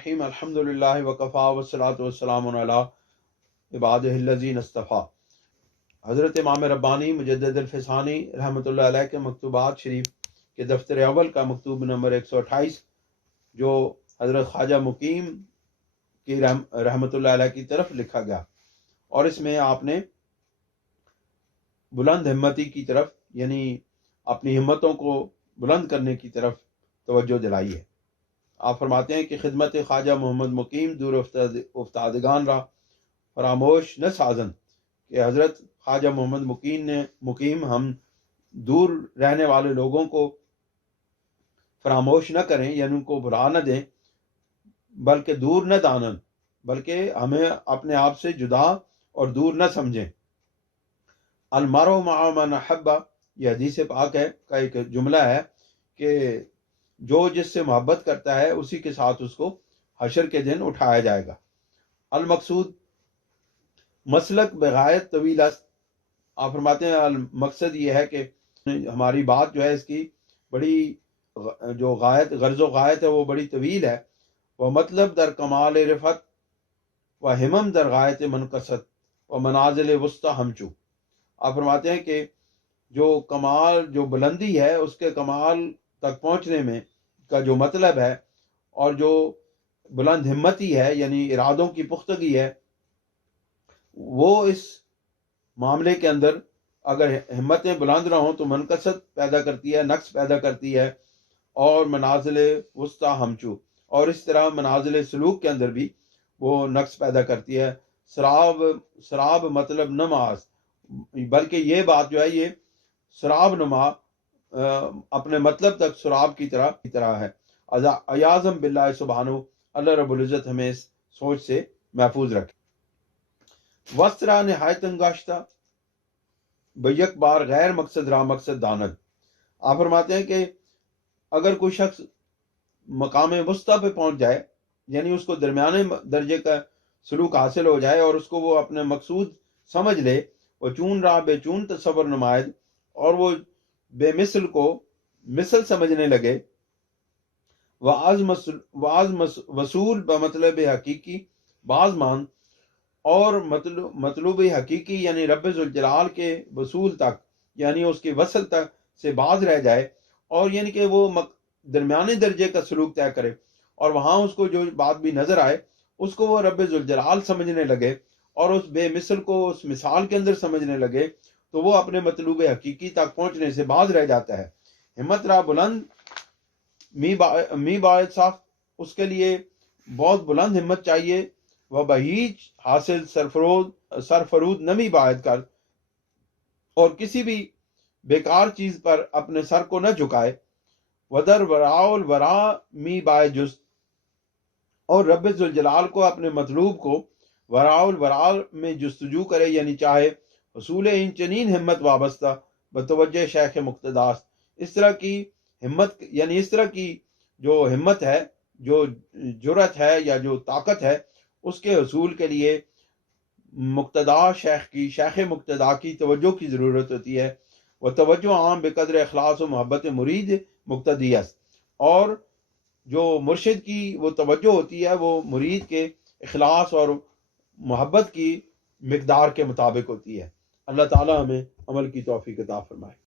الرحیم الحمدللہ وکفا والصلاۃ والسلام علی عبادہ الذین اصطفیٰ۔ حضرت امام ربانی مجدد الفسانی رحمۃ اللہ علیہ کے مکتوبات شریف کے دفتر اول کا مکتوب نمبر 128 جو حضرت خواجہ مقیم کی رحمۃ اللہ علیہ کی طرف لکھا گیا، اور اس میں آپ نے بلند ہمتی کی طرف یعنی اپنی ہمتوں کو بلند کرنے کی طرف توجہ دلائی ہے۔ آپ فرماتے ہیں کہ خدمت خواجہ محمد مقیم دور افتادگان را فراموش نہ سازن، کہ حضرت خواجہ محمد مقیم ہم دور رہنے والے لوگوں کو فراموش نہ کریں، یعنی ان کو بھلا نہ دیں، بلکہ دور نہ دانن، بلکہ ہمیں اپنے آپ سے جدا اور دور نہ سمجھیں۔ المرء مع من احب، یہ حدیث پاک ہے کا ایک جملہ ہے کہ جو جس سے محبت کرتا ہے اسی کے ساتھ اس کو حشر کے دن اٹھایا جائے گا۔ المقصود مسلک بغایت طویل است، آپ فرماتے ہیں مقصد یہ ہے کہ ہماری بات جو ہے اس کی بڑی جو غایت غرض و غایت ہے وہ بڑی طویل ہے۔ وہ مطلب در کمال رفت و ہمم در غایت منقصد و منازل وسطی ہمچو، آپ فرماتے ہیں کہ جو کمال جو بلندی ہے اس کے کمال تک پہنچنے میں کا جو مطلب ہے، اور جو بلند ہمتی ہے یعنی ارادوں کی پختگی ہے، وہ اس معاملے کے اندر اگر ہمتیں بلند نہ ہوں تو منقصد پیدا کرتی ہے، نقص پیدا کرتی ہے، اور منازل وسطی ہمچو، اور اس طرح منازل سلوک کے اندر بھی وہ نقص پیدا کرتی ہے۔ سراب مطلب نماز، بلکہ یہ بات جو ہے یہ سراب نما اپنے مطلب تک سراب کی طرح ہے۔ ایاذم باللہ سبحانہ، اللہ رب العزت ہمیں اس سوچ سے محفوظ رکھے۔ وسطرا نہایت انگاشتہ بیک بار غیر مقصد را مقصد داند، آپ فرماتے ہیں کہ اگر کوئی شخص مقام وسطیٰ پہ پہنچ جائے، یعنی اس کو درمیانے درجے کا سلوک حاصل ہو جائے اور اس کو وہ اپنے مقصود سمجھ لے، وہ چون را بے چون تصور نمائد، اور وہ بے مثل کو مثل سمجھنے لگے، واز وصول بمطلب حقیقی باز مان، اور مطلوب حقیقی یعنی رب ذوالجلال کے وصول تک یعنی اس کے وصل تک سے باز رہ جائے، اور یعنی کہ وہ درمیانے درجے کا سلوک طے کرے، اور وہاں اس کو جو بات بھی نظر آئے اس کو وہ رب ذوالجلال سمجھنے لگے، اور اس بے مثل کو اس مثال کے اندر سمجھنے لگے، تو وہ اپنے مطلوب حقیقی تک پہنچنے سے باز رہ جاتا ہے۔ ہمت را بلند می باعث ساخت، اس کے لیے بہت بلند ہمت چاہیے۔ وہ بہیج حاصل سرفرود نمی باعث کر، اور کسی بھی بیکار چیز پر اپنے سر کو نہ جھکائے۔ ودر وراء الورا می باعث جست، اور رب ذوالجلال کو اپنے مطلوب کو وراء الورا میں جستجو کرے، یعنی چاہے حصول ان چنین ہمت وابستہ بتوجہ شیخ مقتداست، اس طرح کی ہمت یعنی اس طرح کی جو ہمت ہے، جو جرت ہے یا جو طاقت ہے، اس کے حصول کے لیے شیخ مقتدا کی توجہ کی ضرورت ہوتی ہے۔ وہ توجہ عام بقدر اخلاص و محبت مرید مقتدی است، اور جو مرشد کی وہ توجہ ہوتی ہے وہ مرید کے اخلاص اور محبت کی مقدار کے مطابق ہوتی ہے۔ اللہ تعالی ہمیں عمل کی توفیق عطا فرمائے۔